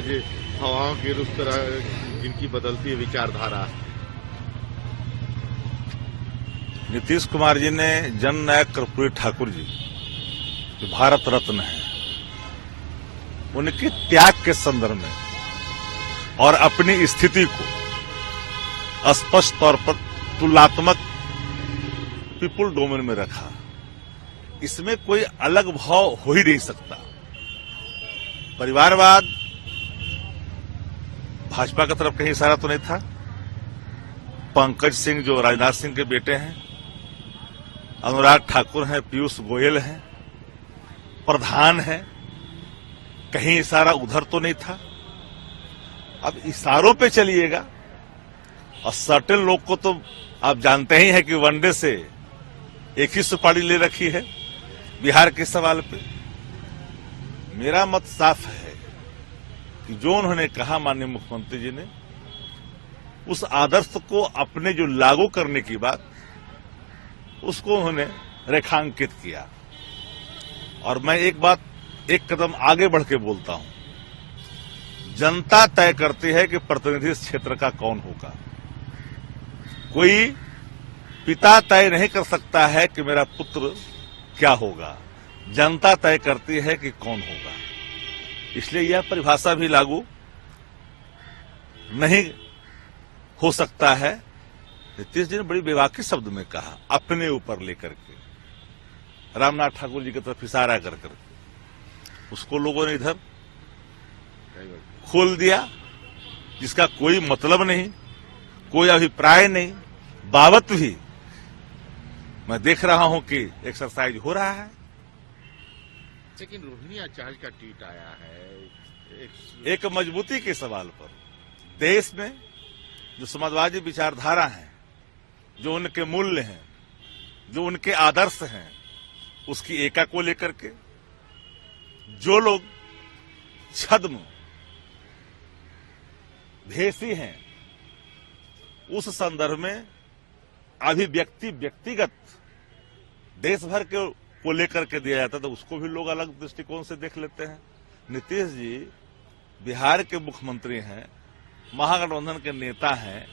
आज हवाओं की रुख तरह जिनकी बदलती है विचारधारा। नीतीश कुमार जी ने जननायक कर्पूरी ठाकुर जी जो भारत रत्न है, उनके त्याग के संदर्भ में और अपनी स्थिति को स्पष्ट तौर पर तुलनात्मक पीपुल डोमेन में रखा। इसमें कोई अलग भाव हो ही नहीं सकता। परिवारवाद भाजपा की तरफ कहीं इशारा तो नहीं था। पंकज सिंह जो राजनाथ सिंह के बेटे हैं, अनुराग ठाकुर हैं, पीयूष गोयल हैं, प्रधान हैं, कहीं इशारा उधर तो नहीं था। अब इशारों पे चलिएगा। और सर्टेन लोग को तो आप जानते ही हैं कि वनडे से एक ही सुपारी ले रखी है बिहार के सवाल पे। मेरा मत साफ है कि जो उन्होंने कहा माननीय मुख्यमंत्री जी ने, उस आदर्श को अपने जो लागू करने की बात, उसको उन्होंने रेखांकित किया। और मैं एक कदम आगे बढ़ के बोलता हूं। जनता तय करती है कि प्रतिनिधि इस क्षेत्र का कौन होगा। कोई पिता तय नहीं कर सकता है कि मेरा पुत्र क्या होगा। जनता तय करती है कि कौन होगा। इसलिए यह परिभाषा भी लागू नहीं हो सकता है। नीतीश जी ने बड़ी बेबाकी शब्द में कहा, अपने ऊपर लेकर के, रामनाथ ठाकुर जी की तरफ इशारा कर करके उसको लोगों ने इधर खोल दिया, जिसका कोई मतलब नहीं, कोई अभिप्राय नहीं। बावत भी मैं देख रहा हूं कि एक्सरसाइज हो रहा है। लेकिन रोहिणी आचार्य का ट्वीट आया है एक मजबूती के सवाल पर। देश में जो समाजवादी विचारधारा है, जो उनके मूल्य हैं, जो उनके आदर्श हैं, उसकी एका को लेकर के जो लोग छद्म भेषी हैं, उस संदर्भ में अभिव्यक्ति व्यक्तिगत देश भर के को लेकर के दिया जाता, तो उसको भी लोग अलग दृष्टिकोण से देख लेते हैं। नीतीश जी बिहार के मुख्यमंत्री हैं, महागठबंधन के नेता हैं,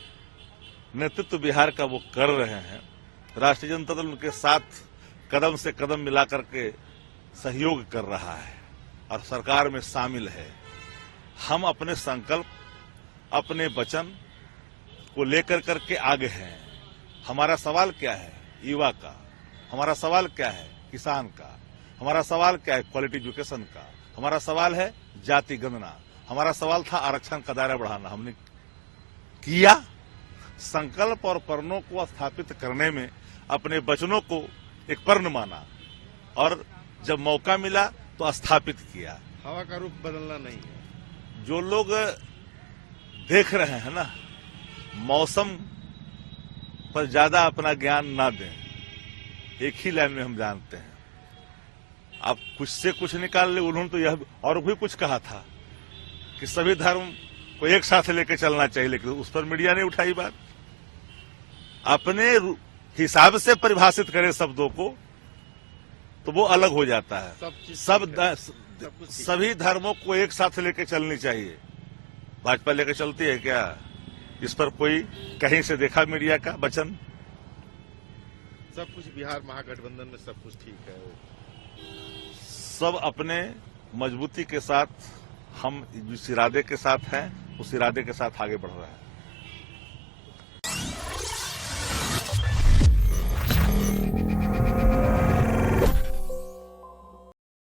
नेतृत्व बिहार का वो कर रहे हैं। राष्ट्रीय जनता दल उनके साथ कदम से कदम मिलाकर के सहयोग कर रहा है और सरकार में शामिल है। हम अपने संकल्प, अपने वचन को लेकर करके आगे हैं। हमारा सवाल क्या है? युवा का। हमारा सवाल क्या है? किसान का। हमारा सवाल क्या है? क्वालिटी एजुकेशन का। हमारा सवाल है जाति गणना। हमारा सवाल था आरक्षण का दायरा बढ़ाना। हमने किया। संकल्प और पर्णों को स्थापित करने में अपने वचनों को एक पर्ण माना और जब मौका मिला तो स्थापित किया। हवा का रुख बदलना नहीं है। जो लोग देख रहे हैं ना, मौसम पर ज्यादा अपना ज्ञान ना दें। एक ही लाइन में हम जानते हैं। आप कुछ से कुछ निकाल ले। उन्होंने तो यह और भी कुछ कहा था कि सभी धर्म को एक साथ लेकर चलना चाहिए, लेकिन उस पर मीडिया ने उठाई बात। अपने हिसाब से परिभाषित करे शब्दों को तो वो अलग हो जाता है। सभी धर्मों को एक साथ लेकर चलनी चाहिए। भाजपा लेकर चलती है क्या? इस पर कोई कहीं से देखा मीडिया का वचन? सब कुछ बिहार महागठबंधन में सब कुछ ठीक है। सब अपने मजबूती के साथ, हम जिस इरादे के साथ हैं उस इरादे के साथ आगे बढ़ रहे हैं।